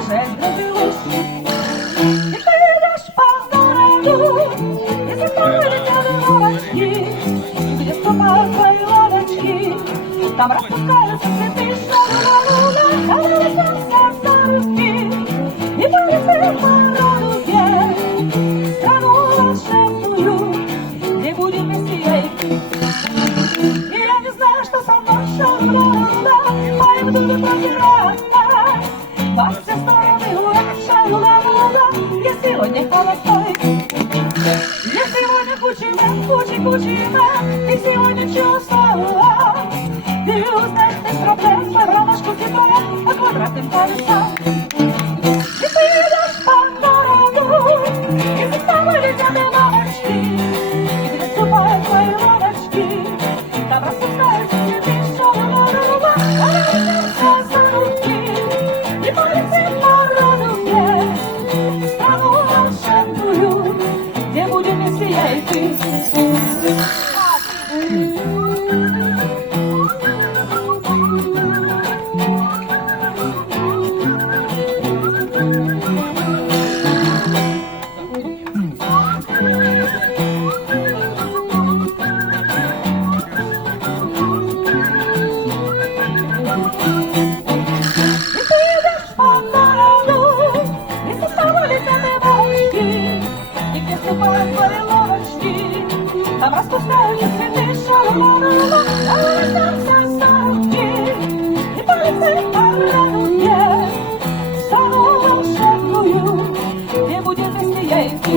вже зробилось. І ти йдеш по городу, і заставляться лавочки, і біля стопа твої лавочки, там розпускаються цвіти, шалала, хавалися за руки, і полетит по городу вверх, страну волшебную, где будем вместе я и ты. И я не знаю, что со мной шалала, а я буду потеряна. Во все стороны шалала, я сегодня холостой. Я сегодня кучина, ты сегодня чувствовала. Ты узнаешь без проблем свой ромашку тепла по квадратным колесам. И ты идешь по городу, и за тобой летят лавочки, и переступают твои лавочки, там распускаются цветы, шалала, хватаемся за руки, и полетим по городу вверх, в страну волшебную, где будем вместе я и ты. Там распускаются цветы, шалала, хавалися за руки, и полетит по городу вверх, в страну волшебную, где будет вместе я и ты.